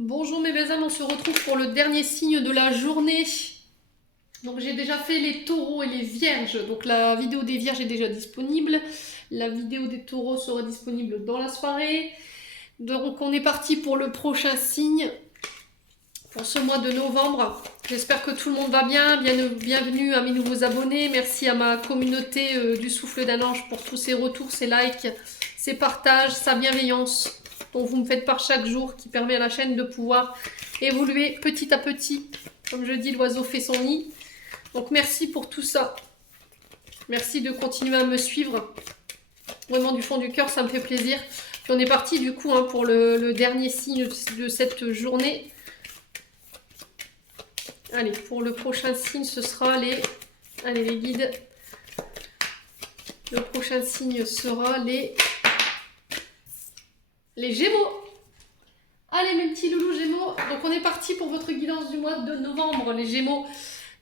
Bonjour mes belles âmes, on se retrouve pour le dernier signe de la journée. Donc j'ai déjà fait les taureaux et les vierges, donc la vidéo des vierges est déjà disponible. La vidéo des taureaux sera disponible dans la soirée. Donc on est parti pour le prochain signe, pour ce mois de novembre. J'espère que tout le monde va bien. Bienvenue à mes nouveaux abonnés. Merci à ma communauté du souffle d'un ange pour tous ces retours, ces likes, ces partages, sa bienveillance dont vous me faites part chaque jour, qui permet à la chaîne de pouvoir évoluer petit à petit. Comme je dis, l'oiseau fait son nid. Donc merci pour tout ça. Merci de continuer à me suivre. Vraiment du fond du cœur, ça me fait plaisir. Puis on est parti du coup pour le dernier signe de cette journée. Allez, pour le prochain signe, ce sera les guides. Le prochain signe sera les Gémeaux. Allez mes petits loulous Gémeaux. Donc on est parti pour votre guidance du mois de novembre, les Gémeaux.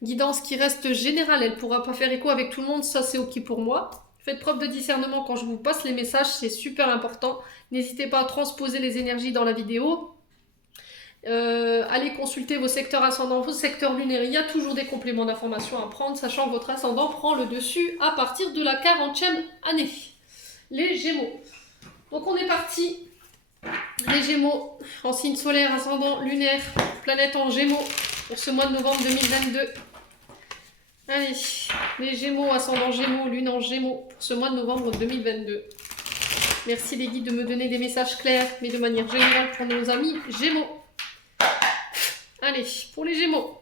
Guidance qui reste générale, elle ne pourra pas faire écho avec tout le monde, ça c'est ok pour moi. Faites preuve de discernement quand je vous passe les messages, c'est super important. N'hésitez pas à transposer les énergies dans la vidéo. Allez consulter vos secteurs ascendants, vos secteurs lunaires, il y a toujours des compléments d'informations à prendre, sachant que votre ascendant prend le dessus à partir de la 40e année. Les Gémeaux. Donc on est parti. Les Gémeaux, en signe solaire, ascendant lunaire, planète en Gémeaux, pour ce mois de novembre 2022. Allez, les Gémeaux, ascendant Gémeaux, lune en Gémeaux, pour ce mois de novembre 2022. Merci les guides de me donner des messages clairs, mais de manière générale pour nos amis Gémeaux. Allez, pour les Gémeaux.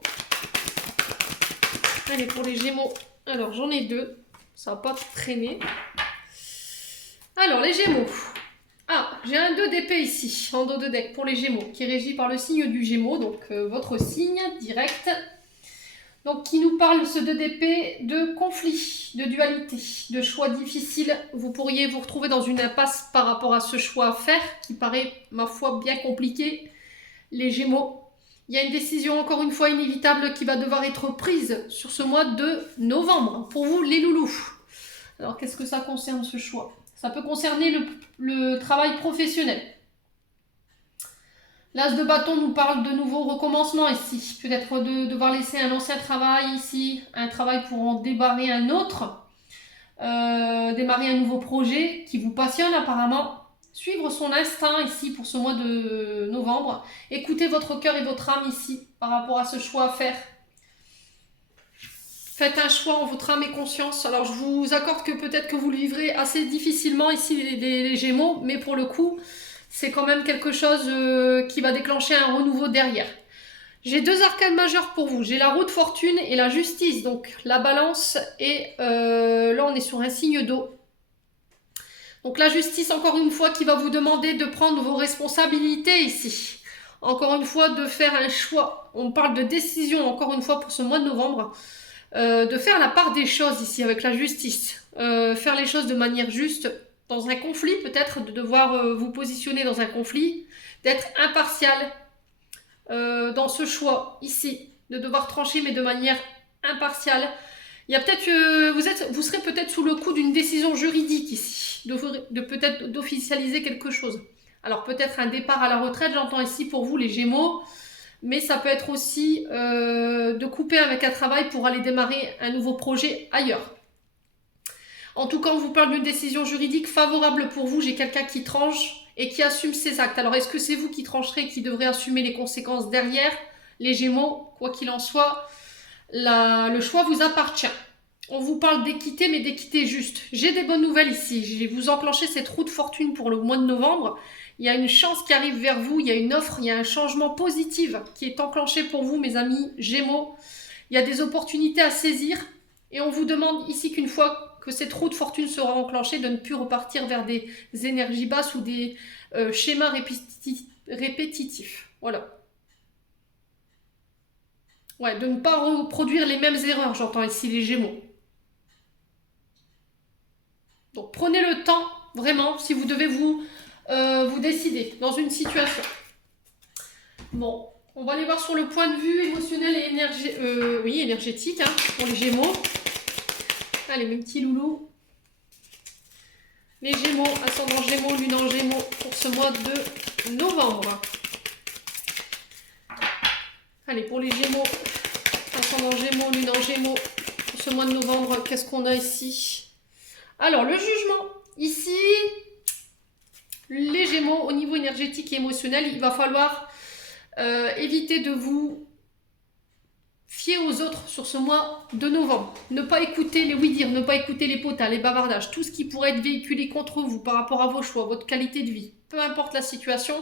Allez, pour les Gémeaux. Alors, j'en ai deux. Ça va pas traîner. Alors, les Gémeaux. Ah, j'ai un 2 d'épée ici, en dos de deck, pour les Gémeaux, qui est régi par le signe du Gémeaux, donc votre signe direct. Donc, qui nous parle, ce 2 d'épée, de conflit, de dualité, de choix difficiles. Vous pourriez vous retrouver dans une impasse par rapport à ce choix à faire, qui paraît, ma foi, bien compliqué. Les Gémeaux. Il y a une décision, encore une fois, inévitable qui va devoir être prise sur ce mois de novembre. Pour vous, les loulous. Alors, qu'est-ce que ça concerne, ce choix ? Ça peut concerner le travail professionnel. L'As de bâton nous parle de nouveaux recommencements ici. Peut-être de devoir laisser un ancien travail ici, un travail pour en débarrer un autre. Démarrer un nouveau projet qui vous passionne apparemment. Suivre son instinct ici pour ce mois de novembre. Écoutez votre cœur et votre âme ici par rapport à ce choix à faire. Faites un choix en votre âme et conscience. Alors je vous accorde que peut-être que vous le vivrez assez difficilement ici les Gémeaux, mais pour le coup, c'est quand même quelque chose qui va déclencher un renouveau derrière. J'ai deux arcanes majeures pour vous. J'ai la roue de fortune et la justice, donc la balance, et là on est sur un signe d'eau. Donc la justice, encore une fois, qui va vous demander de prendre vos responsabilités ici. Encore une fois, de faire un choix. On parle de décision, encore une fois, pour ce mois de novembre. De faire la part des choses ici avec la justice. Faire les choses de manière juste. Dans un conflit, peut-être, de devoir vous positionner dans un conflit. D'être impartial dans ce choix ici. De devoir trancher, mais de manière impartiale. Il y a peut-être vous serez peut-être sous le coup d'une décision juridique ici, de peut-être d'officialiser quelque chose. Alors peut-être un départ à la retraite, j'entends ici pour vous les Gémeaux, mais ça peut être aussi de couper avec un travail pour aller démarrer un nouveau projet ailleurs. En tout cas, on vous parle d'une décision juridique favorable pour vous. J'ai quelqu'un qui tranche et qui assume ses actes. Alors est-ce que c'est vous qui trancherez, qui devrez assumer les conséquences derrière, les Gémeaux, quoi qu'il en soit? Le choix vous appartient. On vous parle d'équité, mais d'équité juste. J'ai des bonnes nouvelles ici. Je vais vous enclencher cette roue de fortune pour le mois de novembre. Il y a une chance qui arrive vers vous, il y a une offre, il y a un changement positif qui est enclenché pour vous, mes amis Gémeaux. Il y a des opportunités à saisir et on vous demande ici qu'une fois que cette roue de fortune sera enclenchée, de ne plus repartir vers des énergies basses ou des schémas répétitifs. Voilà. Ouais, de ne pas reproduire les mêmes erreurs, j'entends ici les Gémeaux. Donc prenez le temps, vraiment, si vous devez vous décider dans une situation. Bon, on va aller voir sur le point de vue émotionnel et énergétique pour les Gémeaux. Allez, mes petits loulous. Les Gémeaux, ascendant Gémeaux, lune en Gémeaux pour ce mois de novembre. Allez, pour les Gémeaux, ascendant Gémeaux, lune en Gémeaux, pour ce mois de novembre, qu'est-ce qu'on a ici? Alors, le jugement. Ici, les Gémeaux, au niveau énergétique et émotionnel, il va falloir éviter de vous fier aux autres sur ce mois de novembre. Ne pas écouter les oui-dire, ne pas écouter les potas, les bavardages, tout ce qui pourrait être véhiculé contre vous par rapport à vos choix, votre qualité de vie. Peu importe la situation,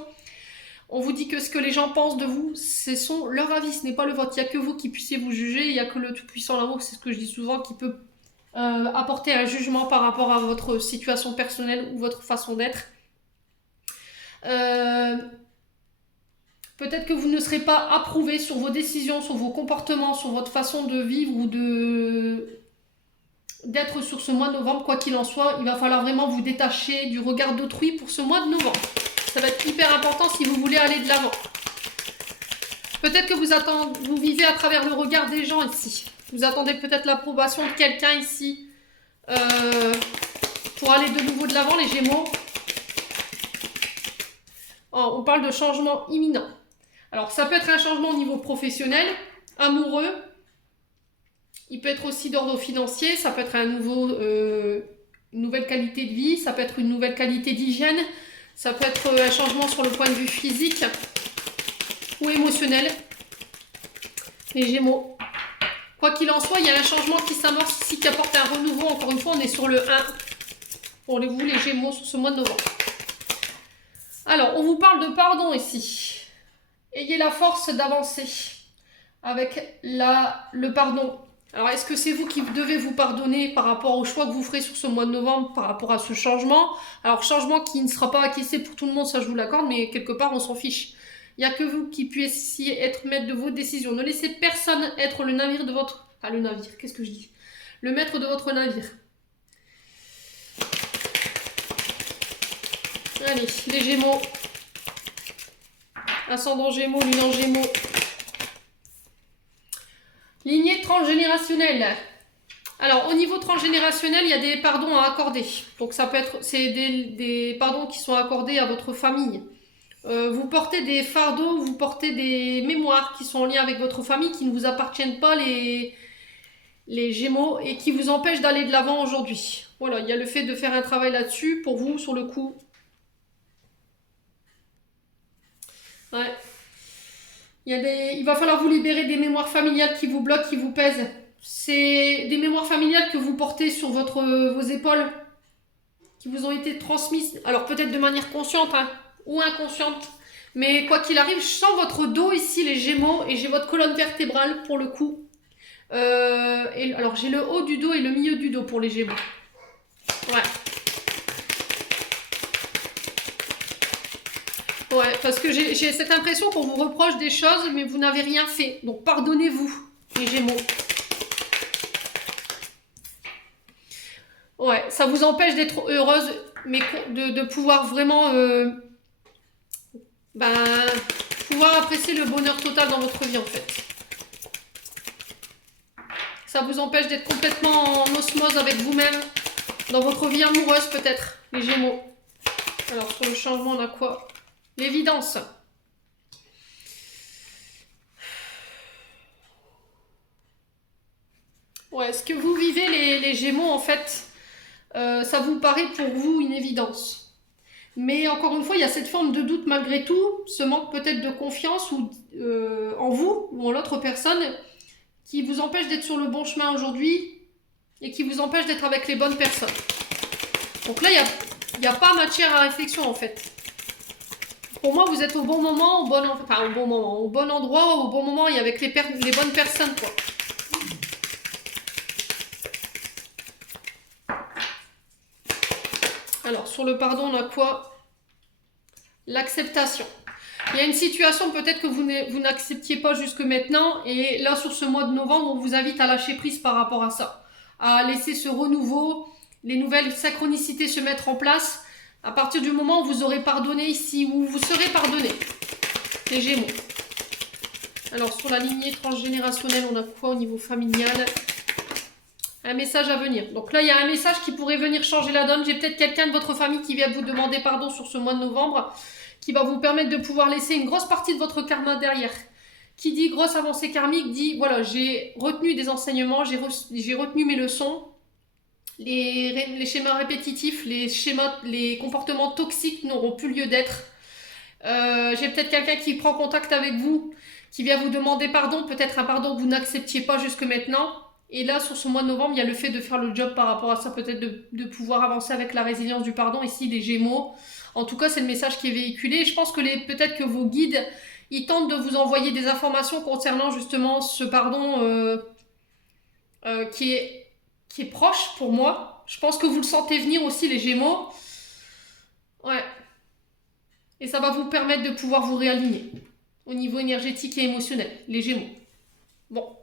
on vous dit que ce que les gens pensent de vous, ce sont leur avis, ce n'est pas le vôtre. Il n'y a que vous qui puissiez vous juger, il n'y a que le Tout-Puissant l'amour, c'est ce que je dis souvent, qui peut apporter un jugement par rapport à votre situation personnelle ou votre façon d'être. Peut-être que vous ne serez pas approuvé sur vos décisions, sur vos comportements, sur votre façon de vivre ou d'être sur ce mois de novembre. Quoi qu'il en soit, il va falloir vraiment vous détacher du regard d'autrui pour ce mois de novembre. Ça va être hyper important si vous voulez aller de l'avant. Peut-être que vous vivez à travers le regard des gens ici. Vous attendez peut-être l'approbation de quelqu'un ici pour aller de nouveau de l'avant, les Gémeaux. Oh, on parle de changement imminent. Alors, ça peut être un changement au niveau professionnel, amoureux. Il peut être aussi d'ordre financier. Ça peut être une nouvelle qualité de vie. Ça peut être une nouvelle qualité d'hygiène. Ça peut être un changement sur le point de vue physique ou émotionnel. Les Gémeaux. Quoi qu'il en soit, il y a un changement qui s'amorce ici, qui apporte un renouveau. Encore une fois, on est sur le 1 pour vous, les Gémeaux, sur ce mois de novembre. Alors, on vous parle de pardon ici. Ayez la force d'avancer avec le pardon. Alors, est-ce que c'est vous qui devez vous pardonner par rapport au choix que vous ferez sur ce mois de novembre, par rapport à ce changement? Alors, changement qui ne sera pas acquiescé pour tout le monde, ça je vous l'accorde, mais quelque part, on s'en fiche. Il n'y a que vous qui puissiez être maître de vos décisions. Ne laissez personne être le navire de votre... Ah, le navire, qu'est-ce que je dis? Le maître de votre navire. Allez, les Gémeaux. Ascendant Gémeaux, lune en Gémeaux. Lignée transgénérationnelle. Alors, au niveau transgénérationnel, il y a des pardons à accorder. Donc, ça peut être... C'est des pardons qui sont accordés à votre famille. Vous portez des fardeaux, vous portez des mémoires qui sont en lien avec votre famille, qui ne vous appartiennent pas, les Gémeaux, et qui vous empêchent d'aller de l'avant aujourd'hui. Voilà, il y a le fait de faire un travail là-dessus, pour vous, sur le coup. Ouais. Il va falloir vous libérer des mémoires familiales qui vous bloquent, qui vous pèsent. C'est des mémoires familiales que vous portez sur vos épaules, qui vous ont été transmises, alors peut-être de manière consciente, hein, ou inconsciente. Mais quoi qu'il arrive, je sens votre dos ici, les Gémeaux, et j'ai votre colonne vertébrale pour le coup. Alors j'ai le haut du dos et le milieu du dos pour les Gémeaux. Ouais. Ouais, parce que j'ai cette impression qu'on vous reproche des choses, mais vous n'avez rien fait. Donc pardonnez-vous, les Gémeaux. Ouais, ça vous empêche d'être heureuse, mais de pouvoir vraiment... pouvoir apprécier le bonheur total dans votre vie, en fait. Ça vous empêche d'être complètement en osmose avec vous-même, dans votre vie amoureuse, peut-être, les Gémeaux. Alors, sur le changement, on a quoi? L'évidence. Ouais, ce que vous vivez, les Gémeaux, en fait, ça vous paraît pour vous une évidence. Mais encore une fois, il y a cette forme de doute malgré tout, ce manque peut-être de confiance en vous ou en l'autre personne qui vous empêche d'être sur le bon chemin aujourd'hui et qui vous empêche d'être avec les bonnes personnes. Donc là, il n'y a pas matière à réflexion en fait. Pour moi, vous êtes au bon moment, au bon endroit, au bon moment et avec les bonnes personnes, quoi. Alors, sur le pardon, on a quoi? L'acceptation. Il y a une situation peut-être que vous n'acceptiez pas jusque maintenant. Et là, sur ce mois de novembre, on vous invite à lâcher prise par rapport à ça. À laisser ce renouveau, les nouvelles synchronicités se mettre en place. À partir du moment où vous aurez pardonné ici, où vous serez pardonné. Les Gémeaux. Alors, sur la lignée transgénérationnelle, on a quoi au niveau familial? Un message à venir. Donc là, il y a un message qui pourrait venir changer la donne. J'ai peut-être quelqu'un de votre famille qui vient vous demander pardon sur ce mois de novembre, qui va vous permettre de pouvoir laisser une grosse partie de votre karma derrière, qui dit grosse avancée karmique dit, voilà, j'ai retenu des enseignements, j'ai retenu mes leçons, les schémas répétitifs, les comportements toxiques n'auront plus lieu d'être. J'ai peut-être quelqu'un qui prend contact avec vous, qui vient vous demander pardon, peut-être un pardon que vous n'acceptiez pas jusque maintenant. Et là, sur ce mois de novembre, il y a le fait de faire le job par rapport à ça, peut-être de pouvoir avancer avec la résilience du pardon. Ici, les Gémeaux. En tout cas, c'est le message qui est véhiculé. Et je pense que peut-être que vos guides, ils tentent de vous envoyer des informations concernant justement ce pardon qui est proche pour moi. Je pense que vous le sentez venir aussi, les Gémeaux. Ouais. Et ça va vous permettre de pouvoir vous réaligner au niveau énergétique et émotionnel, les Gémeaux. Bon.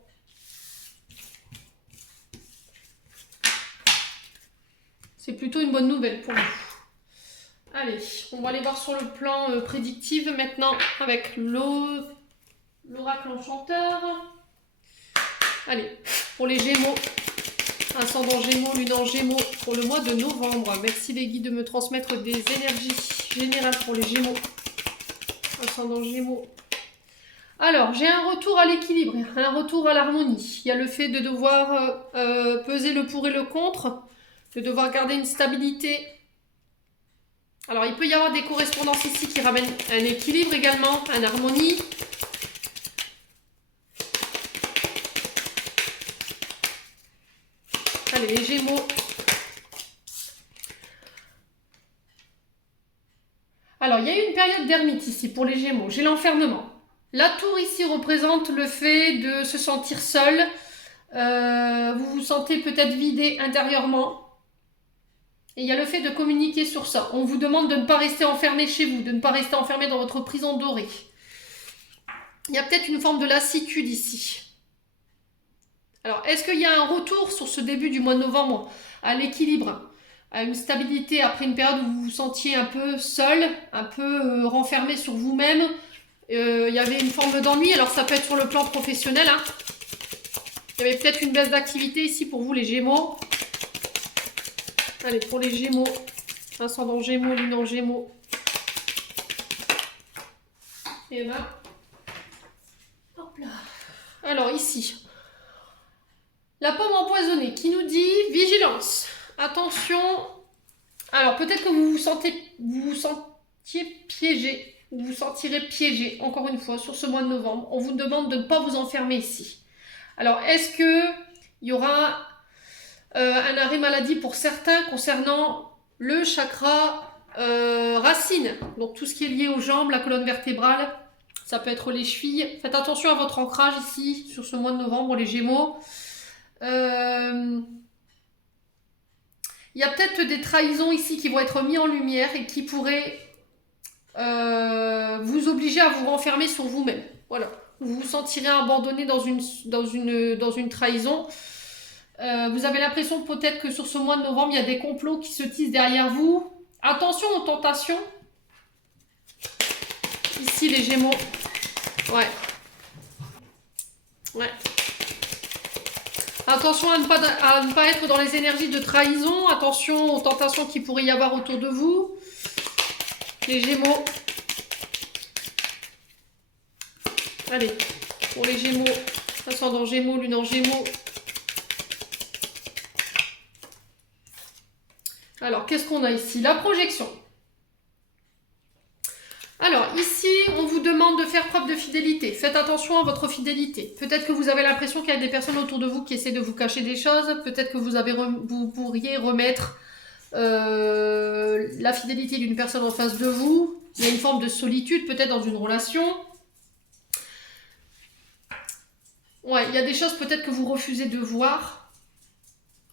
C'est plutôt une bonne nouvelle pour vous. Allez, on va aller voir sur le plan prédictif maintenant avec l'oracle enchanteur. Allez, pour les Gémeaux, ascendant Gémeaux, lune en Gémeaux, pour le mois de novembre. Merci les guides de me transmettre des énergies générales pour les Gémeaux. Ascendant Gémeaux. Alors, j'ai un retour à l'équilibre, un retour à l'harmonie. Il y a le fait de devoir peser le pour et le contre, de devoir garder une stabilité. Alors, il peut y avoir des correspondances ici qui ramènent un équilibre également, une harmonie. Allez, les Gémeaux. Alors, il y a eu une période d'ermite ici pour les Gémeaux. J'ai l'enfermement. La tour ici représente le fait de se sentir seul. Vous vous sentez peut-être vidé intérieurement. Et il y a le fait de communiquer sur ça. On vous demande de ne pas rester enfermé chez vous, de ne pas rester enfermé dans votre prison dorée. Il y a peut-être une forme de lassitude ici. Alors, est-ce qu'il y a un retour sur ce début du mois de novembre à l'équilibre, à une stabilité après une période où vous vous sentiez un peu seul, un peu renfermé sur vous-même? Il y avait une forme d'ennui, alors ça peut être sur le plan professionnel. Hein. Il y avait peut-être une baisse d'activité ici pour vous les Gémeaux. Allez, pour les Gémeaux, ascendant Gémeaux, lune en Gémeaux. Et ben, hop là. Alors ici, la pomme empoisonnée qui nous dit vigilance, attention. Alors peut-être que vous vous sentiez piégé, ou vous sentirez piégé, encore une fois, sur ce mois de novembre. On vous demande de ne pas vous enfermer ici. Alors est-ce qu'il y aura un arrêt maladie pour certains concernant le chakra racine, donc tout ce qui est lié aux jambes, la colonne vertébrale, ça peut être les chevilles. Faites attention à votre ancrage ici, sur ce mois de novembre, les Gémeaux. Il y a peut-être des trahisons ici qui vont être mis en lumière et qui pourraient vous obliger à vous renfermer sur vous-même. Voilà, vous vous sentirez abandonné dans une trahison. Vous avez l'impression peut-être que sur ce mois de novembre, il y a des complots qui se tissent derrière vous. Attention aux tentations. Ici, les Gémeaux. Ouais. Ouais. Attention à ne pas être dans les énergies de trahison. Attention aux tentations qu'il pourrait y avoir autour de vous. Les Gémeaux. Allez, pour les Gémeaux, ascendant Gémeaux, lune en Gémeaux. Alors, qu'est-ce qu'on a ici? La projection. Alors, ici, on vous demande de faire preuve de fidélité. Faites attention à votre fidélité. Peut-être que vous avez l'impression qu'il y a des personnes autour de vous qui essaient de vous cacher des choses. Peut-être que vous pourriez remettre la fidélité d'une personne en face de vous. Il y a une forme de solitude, peut-être dans une relation. Ouais, il y a des choses peut-être que vous refusez de voir.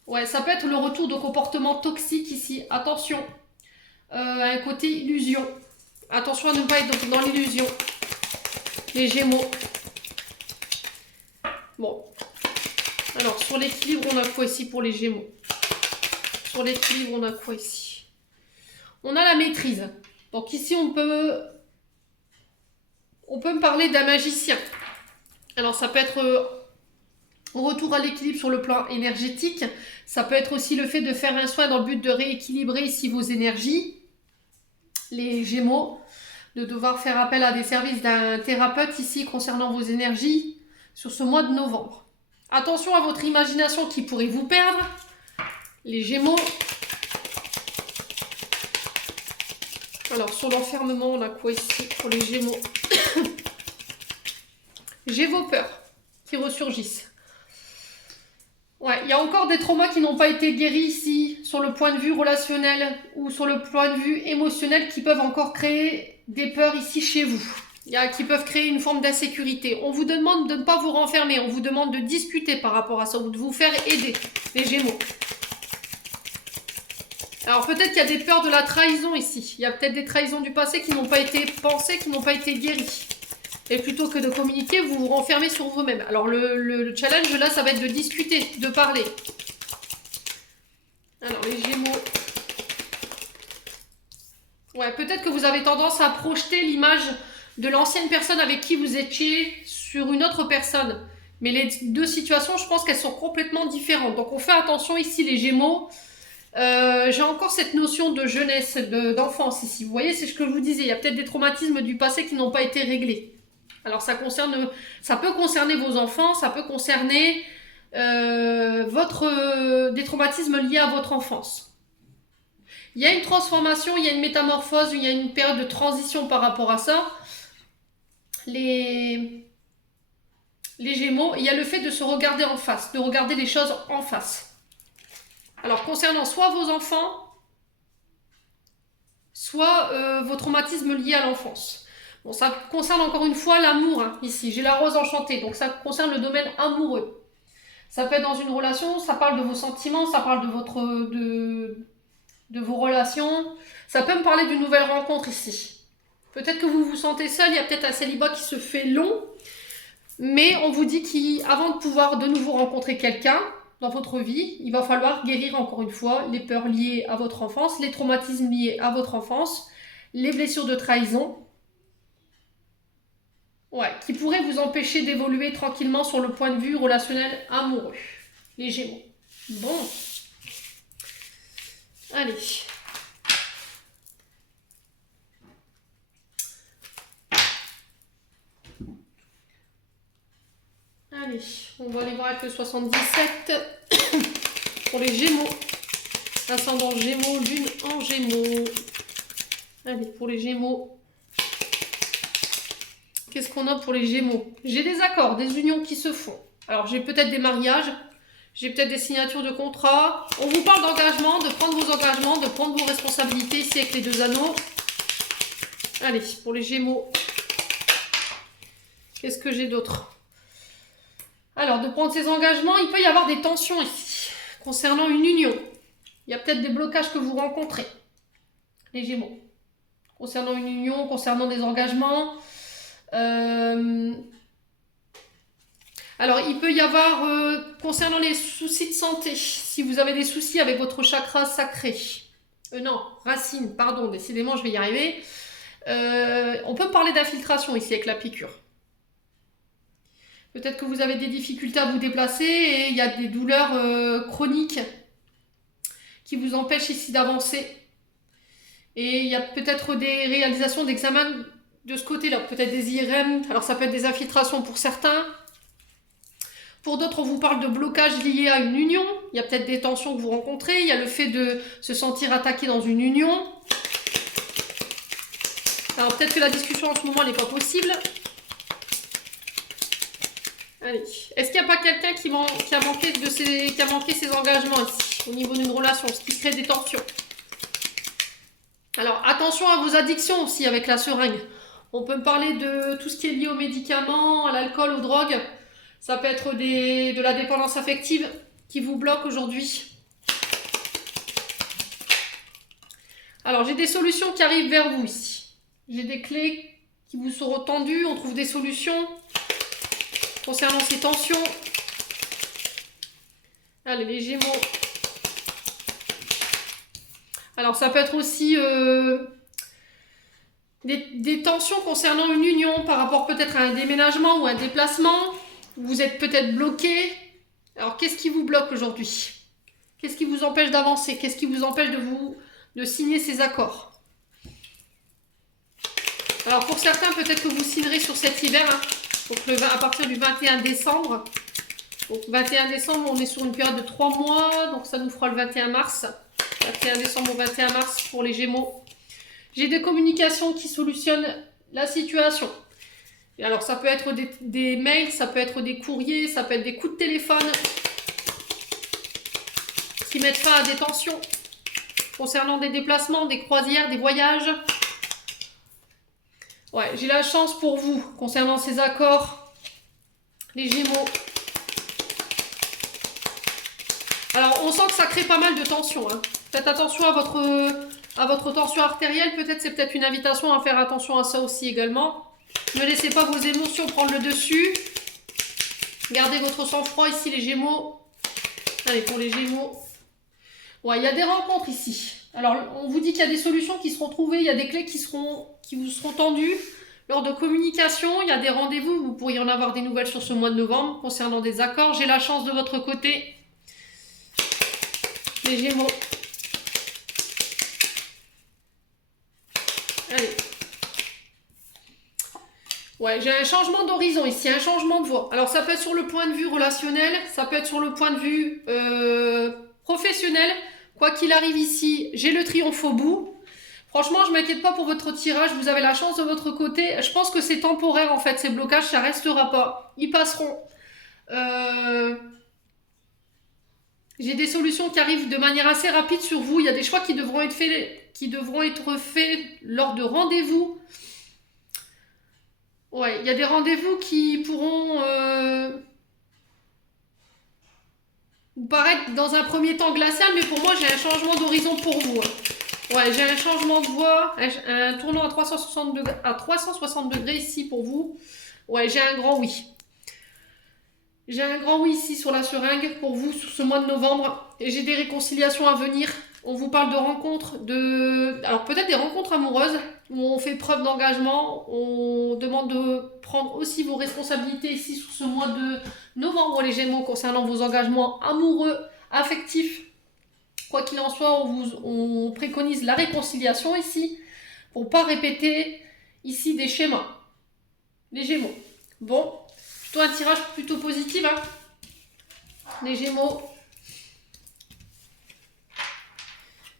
Ouais, ça peut être le retour de comportements toxiques ici. Attention, un côté illusion. Attention à ne pas être dans l'illusion. Les Gémeaux. Bon. Alors, sur l'équilibre, on a quoi ici pour les Gémeaux? Sur l'équilibre, on a quoi ici? On a la maîtrise. Donc ici, on peut me parler d'un magicien. Alors, ça peut être retour à l'équilibre sur le plan énergétique. Ça peut être aussi le fait de faire un soin dans le but de rééquilibrer ici vos énergies, les Gémeaux, de devoir faire appel à des services d'un thérapeute ici concernant vos énergies sur ce mois de novembre. Attention à votre imagination qui pourrait vous perdre. Les Gémeaux. Alors, sur l'enfermement, on a quoi ici pour les Gémeaux? J'ai vos peurs qui ressurgissent. Ouais, il y a encore des traumas qui n'ont pas été guéris ici, sur le point de vue relationnel ou sur le point de vue émotionnel, qui peuvent encore créer des peurs ici chez vous. Qui peuvent créer une forme d'insécurité. On vous demande de ne pas vous renfermer, on vous demande de discuter par rapport à ça, ou de vous faire aider, les Gémeaux. Alors peut-être qu'il y a des peurs de la trahison ici. Il y a peut-être des trahisons du passé qui n'ont pas été pensées, qui n'ont pas été guéries. Et plutôt que de communiquer, vous vous renfermez sur vous-même. Alors le challenge là, ça va être de discuter, de parler. Alors les Gémeaux. Ouais, peut-être que vous avez tendance à projeter l'image de l'ancienne personne avec qui vous étiez sur une autre personne. Mais les deux situations, je pense qu'elles sont complètement différentes. Donc on fait attention ici les Gémeaux. J'ai encore cette notion de jeunesse, d'enfance ici. Vous voyez, c'est ce que je vous disais. Il y a peut-être des traumatismes du passé qui n'ont pas été réglés. Alors ça peut concerner vos enfants, ça peut concerner des traumatismes liés à votre enfance. Il y a une transformation, il y a une métamorphose, il y a une période de transition par rapport à ça. Les Gémeaux, il y a le fait de se regarder en face, de regarder les choses en face. Alors concernant soit vos enfants, soit vos traumatismes liés à l'enfance. Bon, ça concerne encore une fois l'amour, hein, ici. J'ai la rose enchantée, donc ça concerne le domaine amoureux. Ça peut être dans une relation, ça parle de vos sentiments, ça parle de vos relations. Ça peut me parler d'une nouvelle rencontre ici. Peut-être que vous vous sentez seul, il y a peut-être un célibat qui se fait long, mais on vous dit qu'avant de pouvoir de nouveau rencontrer quelqu'un dans votre vie, il va falloir guérir encore une fois les peurs liées à votre enfance, les traumatismes liés à votre enfance, les blessures de trahison. Ouais, qui pourrait vous empêcher d'évoluer tranquillement sur le point de vue relationnel amoureux. Les Gémeaux. Bon. Allez. Allez, on va aller voir avec le 77 pour les Gémeaux. Ascendant Gémeaux, Lune en Gémeaux. Allez, pour les Gémeaux. Qu'est-ce qu'on a pour les Gémeaux? J'ai des accords, des unions qui se font. Alors, j'ai peut-être des mariages, j'ai peut-être des signatures de contrats. On vous parle d'engagement, de prendre vos engagements, de prendre vos responsabilités ici avec les 2 anneaux. Allez, pour les Gémeaux. Qu'est-ce que j'ai d'autre? Alors, de prendre ces engagements, il peut y avoir des tensions ici, concernant une union. Il y a peut-être des blocages que vous rencontrez, les Gémeaux. Concernant une union, concernant des engagements. Alors, il peut y avoir, concernant les soucis de santé, si vous avez des soucis avec votre chakra sacré, non, racine, pardon, décidément, je vais y arriver. On peut parler d'infiltration ici avec la piqûre. Peut-être que vous avez des difficultés à vous déplacer et il y a des douleurs chroniques qui vous empêchent ici d'avancer. Et il y a peut-être des réalisations d'examens de ce côté-là, peut-être des IRM, alors ça peut être des infiltrations pour certains. Pour d'autres, on vous parle de blocage lié à une union. Il y a peut-être des tensions que vous rencontrez. Il y a le fait de se sentir attaqué dans une union. Alors peut-être que la discussion en ce moment n'est pas possible. Allez. Est-ce qu'il n'y a pas quelqu'un qui a manqué ses engagements ici, au niveau d'une relation, ce qui crée des tensions? Alors attention à vos addictions aussi avec la seringue. On peut me parler de tout ce qui est lié aux médicaments, à l'alcool, aux drogues. Ça peut être de la dépendance affective qui vous bloque aujourd'hui. Alors, j'ai des solutions qui arrivent vers vous ici. J'ai des clés qui vous seront tendues. On trouve des solutions concernant ces tensions. Allez, les Gémeaux. Alors, ça peut être aussi des tensions concernant une union par rapport peut-être à un déménagement ou un déplacement. Vous êtes peut-être bloqué. Alors, qu'est-ce qui vous bloque aujourd'hui? Qu'est-ce qui vous empêche d'avancer? Qu'est-ce qui vous empêche de signer ces accords? Alors pour certains, peut-être que vous signerez sur cet hiver, hein, donc à partir du 21 décembre. Donc 21 décembre, on est sur une période de 3 mois, donc ça nous fera le 21 mars. 21 décembre au 21 mars pour les Gémeaux. J'ai des communications qui solutionnent la situation. Et alors ça peut être des mails, ça peut être des courriers, ça peut être des coups de téléphone qui mettent fin à des tensions concernant des déplacements, des croisières, des voyages. Ouais, j'ai la chance pour vous concernant ces accords, les Gémeaux. Alors, on sent que ça crée pas mal de tension. Hein. Faites attention à votre tension artérielle. Peut-être c'est peut-être une invitation à faire attention à ça aussi également. Ne laissez pas vos émotions prendre le dessus. Gardez votre sang-froid ici, les Gémeaux. Allez, pour les Gémeaux. Ouais, il y a des rencontres ici. Alors, on vous dit qu'il y a des solutions qui seront trouvées. Il y a des clés qui vous seront tendues. Lors de communication, il y a des rendez-vous. Vous pourriez en avoir des nouvelles sur ce mois de novembre concernant des accords. J'ai la chance de votre côté. Les Gémeaux. Allez. Ouais, j'ai un changement d'horizon ici, un changement de voie. Alors, ça peut être sur le point de vue relationnel, ça peut être sur le point de vue professionnel. Quoi qu'il arrive ici, j'ai le triomphe au bout. Franchement, je ne m'inquiète pas pour votre tirage. Vous avez la chance de votre côté. Je pense que c'est temporaire, en fait, ces blocages. Ça ne restera pas. Ils passeront. J'ai des solutions qui arrivent de manière assez rapide sur vous. Il y a des choix qui devront être faits lors de rendez-vous. Ouais, il y a des rendez-vous qui pourront vous paraître dans un premier temps glacial, mais pour moi, j'ai un changement d'horizon pour vous. Ouais, j'ai un changement de voie, un tournant à 360 degrés ici pour vous. Ouais, j'ai un grand oui. J'ai un grand oui ici sur la seringue pour vous sur ce mois de novembre. Et j'ai des réconciliations à venir. On vous parle de rencontres, alors peut-être des rencontres amoureuses où on fait preuve d'engagement. On demande de prendre aussi vos responsabilités ici sur ce mois de novembre, les Gémeaux, concernant vos engagements amoureux, affectifs. Quoi qu'il en soit, on préconise la réconciliation ici pour ne pas répéter ici des schémas. Les Gémeaux. Bon, plutôt un tirage plutôt positif, hein. Les Gémeaux.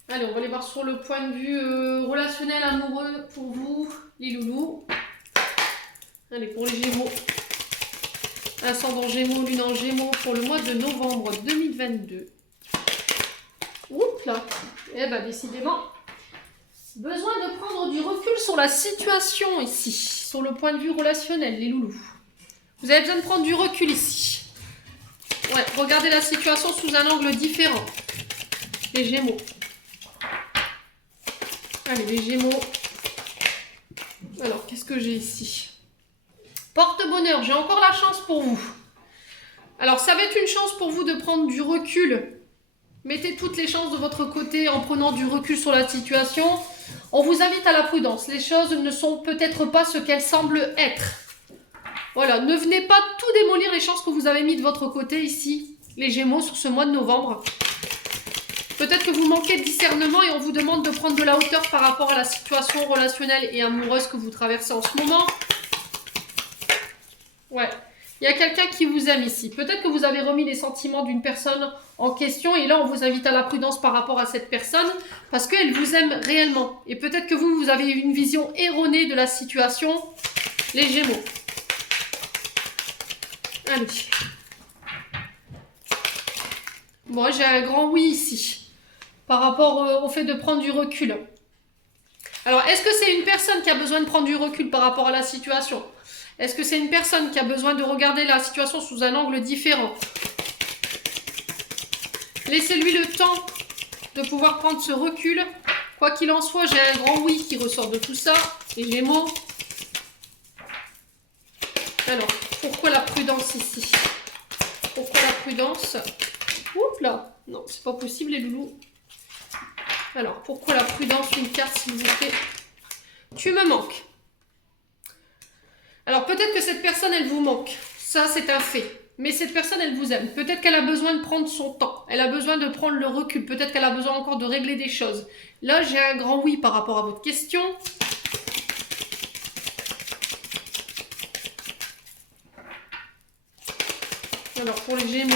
Allez, on va aller voir sur le point de vue relationnel, amoureux pour vous, les loulous. Allez, pour les Gémeaux. Ascendant Gémeaux, lune en Gémeaux pour le mois de novembre 2022. Oups là. Eh ben, décidément, besoin de prendre du recul sur la situation ici, sur le point de vue relationnel, les loulous. Vous avez besoin de prendre du recul ici. Ouais, regardez la situation sous un angle différent. Les Gémeaux. Allez, les Gémeaux. Alors, qu'est-ce que j'ai ici? Porte-bonheur, j'ai encore la chance pour vous. Alors, ça va être une chance pour vous de prendre du recul. Mettez toutes les chances de votre côté en prenant du recul sur la situation. On vous invite à la prudence. Les choses ne sont peut-être pas ce qu'elles semblent être. Voilà, ne venez pas tout démolir les chances que vous avez mis de votre côté ici, les Gémeaux, sur ce mois de novembre. Peut-être que vous manquez de discernement et on vous demande de prendre de la hauteur par rapport à la situation relationnelle et amoureuse que vous traversez en ce moment. Ouais, il y a quelqu'un qui vous aime ici. Peut-être que vous avez remis les sentiments d'une personne en question et là, on vous invite à la prudence par rapport à cette personne parce qu'elle vous aime réellement. Et peut-être que vous avez une vision erronée de la situation, les Gémeaux. Allez. Moi, j'ai un grand oui ici. Par rapport au fait de prendre du recul. Alors, est-ce que c'est une personne qui a besoin de prendre du recul par rapport à la situation? Est-ce que c'est une personne qui a besoin de regarder la situation sous un angle différent? Laissez-lui le temps de pouvoir prendre ce recul. Quoi qu'il en soit, j'ai un grand oui qui ressort de tout ça. Les Gémeaux. Alors, pourquoi la prudence ici? Pourquoi la prudence? Oups là. Non, c'est pas possible les loulous. Alors, pourquoi la prudence? Une carte, s'il vous plaît. Tu me manques. Alors, peut-être que cette personne, elle vous manque. Ça, c'est un fait. Mais cette personne, elle vous aime. Peut-être qu'elle a besoin de prendre son temps. Elle a besoin de prendre le recul. Peut-être qu'elle a besoin encore de régler des choses. Là, j'ai un grand oui par rapport à votre question. Alors, pour les Gémeaux,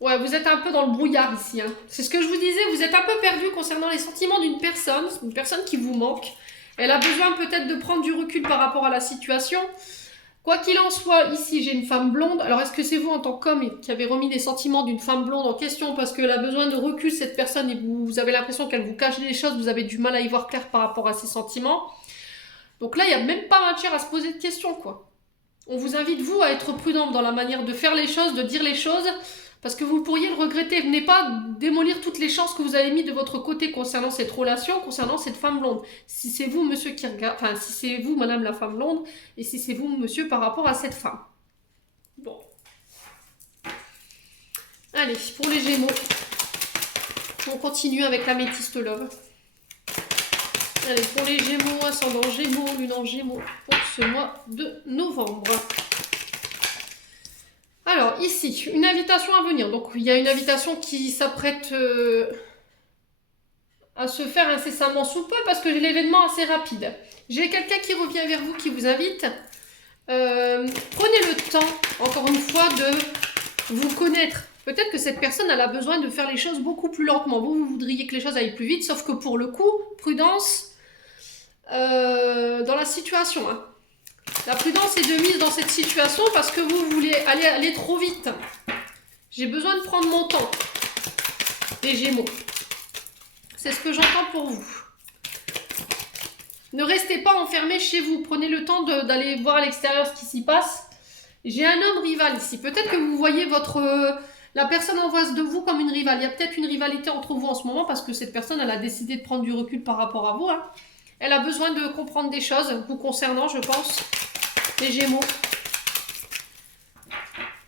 ouais, vous êtes un peu dans le brouillard ici. Hein. C'est ce que je vous disais, vous êtes un peu perdu concernant les sentiments d'une personne qui vous manque. Elle a besoin peut-être de prendre du recul par rapport à la situation. Quoi qu'il en soit, ici, j'ai une femme blonde. Alors, est-ce que c'est vous, en tant qu'homme, qui avez remis les sentiments d'une femme blonde en question parce qu'elle a besoin de recul, cette personne, et vous avez l'impression qu'elle vous cache des choses, vous avez du mal à y voir clair par rapport à ses sentiments. Donc là, il n'y a même pas matière à se poser de questions, quoi. On vous invite, vous, à être prudent dans la manière de faire les choses, de dire les choses, parce que vous pourriez le regretter. Venez pas démolir toutes les chances que vous avez mis de votre côté concernant cette relation, concernant cette femme blonde. Si c'est vous, monsieur, qui regarde, enfin, si c'est vous, madame la femme blonde, et si c'est vous, monsieur, par rapport à cette femme. Bon. Allez, pour les Gémeaux, on continue avec l'améthyste love. Allez, pour les Gémeaux, ascendant Gémeaux, lune en Gémeaux, pour ce mois de novembre. Alors, ici, une invitation à venir. Donc, il y a une invitation qui s'apprête à se faire incessamment sous peu parce que j'ai l'événement assez rapide. J'ai quelqu'un qui revient vers vous, qui vous invite. Prenez le temps, encore une fois, de vous connaître. Peut-être que cette personne, elle a besoin de faire les choses beaucoup plus lentement. Vous voudriez que les choses aillent plus vite, sauf que pour le coup, prudence dans la situation. Hein. La prudence est de mise dans cette situation parce que vous voulez aller trop vite. J'ai besoin de prendre mon temps. Les Gémeaux. C'est ce que j'entends pour vous. Ne restez pas enfermés chez vous. Prenez le temps d'aller voir à l'extérieur ce qui s'y passe. J'ai un homme rival ici. Peut-être que vous voyez la personne en face de vous comme une rivale. Il y a peut-être une rivalité entre vous en ce moment parce que cette personne, elle a décidé de prendre du recul par rapport à vous. Hein. Elle a besoin de comprendre des choses vous concernant, je pense. Les Gémeaux.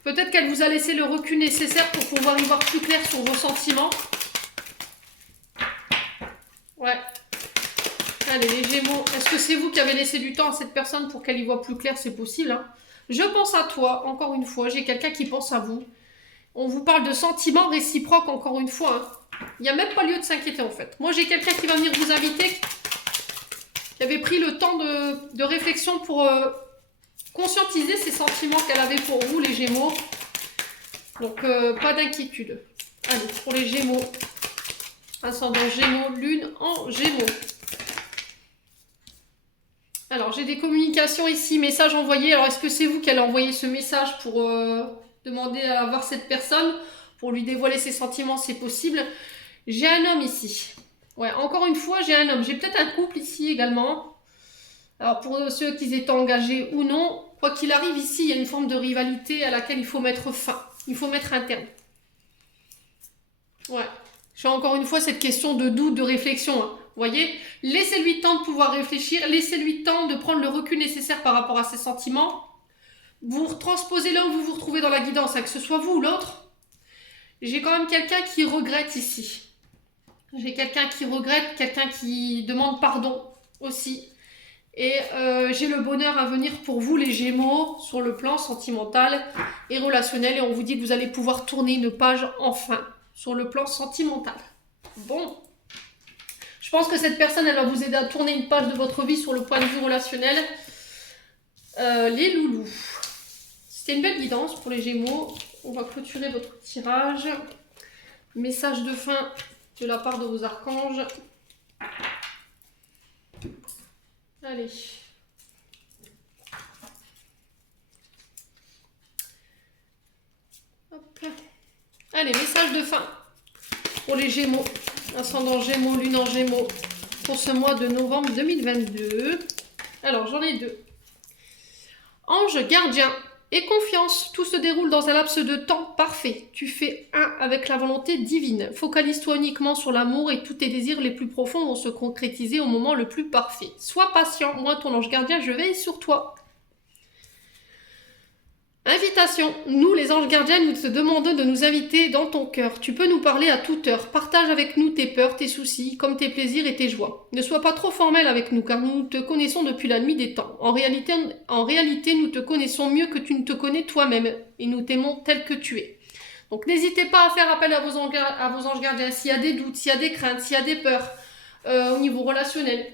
Peut-être qu'elle vous a laissé le recul nécessaire pour pouvoir y voir plus clair sur vos sentiments. Ouais. Allez, les Gémeaux. Est-ce que c'est vous qui avez laissé du temps à cette personne pour qu'elle y voit plus clair? C'est possible. Hein. Je pense à toi, encore une fois. J'ai quelqu'un qui pense à vous. On vous parle de sentiments réciproques, encore une fois. Hein. Il n'y a même pas lieu de s'inquiéter, en fait. Moi, j'ai quelqu'un qui va venir vous inviter, qui avait pris le temps de réflexion pour conscientiser ses sentiments qu'elle avait pour vous, les Gémeaux. Donc, pas d'inquiétude. Allez, pour les Gémeaux. Ascendant Gémeaux, lune en Gémeaux. Alors, j'ai des communications ici, message envoyé. Alors, est-ce que c'est vous qui allez envoyer ce message pour demander à voir cette personne, pour lui dévoiler ses sentiments? C'est possible. J'ai un homme ici. Ouais, encore une fois, j'ai un homme. J'ai peut-être un couple ici également. Alors, pour ceux qui étaient engagés ou non, quoi qu'il arrive ici, il y a une forme de rivalité à laquelle il faut mettre fin. Il faut mettre un terme. Ouais. J'ai encore une fois cette question de doute, de réflexion. Hein. Vous voyez, laissez-lui le temps de pouvoir réfléchir, laissez-lui le temps de prendre le recul nécessaire par rapport à ses sentiments. Vous transposez là où vous vous retrouvez dans la guidance, hein, que ce soit vous ou l'autre. J'ai quand même quelqu'un qui regrette ici. J'ai quelqu'un qui regrette, quelqu'un qui demande pardon aussi. Et j'ai le bonheur à venir pour vous, les Gémeaux, sur le plan sentimental et relationnel. Et on vous dit que vous allez pouvoir tourner une page enfin sur le plan sentimental. Bon. Je pense que cette personne, elle va vous aider à tourner une page de votre vie sur le point de vue relationnel. Les loulous. C'était une belle guidance pour les Gémeaux. On va clôturer votre tirage. Message de fin de la part de vos archanges. Allez. Hop. Allez, message de fin pour les Gémeaux. Ascendant Gémeaux, lune en Gémeaux pour ce mois de novembre 2022. Alors, j'en ai deux. Ange gardien. Et confiance, tout se déroule dans un laps de temps parfait. Tu fais un avec la volonté divine. Focalise-toi uniquement sur l'amour et tous tes désirs les plus profonds vont se concrétiser au moment le plus parfait. Sois patient, moi ton ange gardien, je veille sur toi. Invitation. Nous, les anges gardiens, nous te demandons de nous inviter dans ton cœur. Tu peux nous parler à toute heure. Partage avec nous tes peurs, tes soucis, comme tes plaisirs et tes joies. Ne sois pas trop formel avec nous, car nous te connaissons depuis la nuit des temps. En réalité, nous te connaissons mieux que tu ne te connais toi-même, et nous t'aimons tel que tu es. Donc, n'hésitez pas à faire appel à vos anges gardiens s'il y a des doutes, s'il y a des craintes, s'il y a des peurs au niveau relationnel.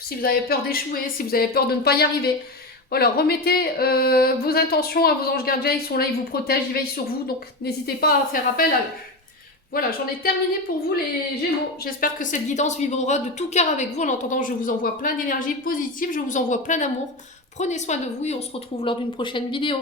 Si vous avez peur d'échouer, si vous avez peur de ne pas y arriver. Voilà, remettez vos intentions à vos anges gardiens, ils sont là, ils vous protègent, ils veillent sur vous, donc n'hésitez pas à faire appel à eux. Voilà, j'en ai terminé pour vous les Gémeaux. J'espère que cette guidance vibrera de tout cœur avec vous. En attendant, je vous envoie plein d'énergie positive, je vous envoie plein d'amour. Prenez soin de vous et on se retrouve lors d'une prochaine vidéo.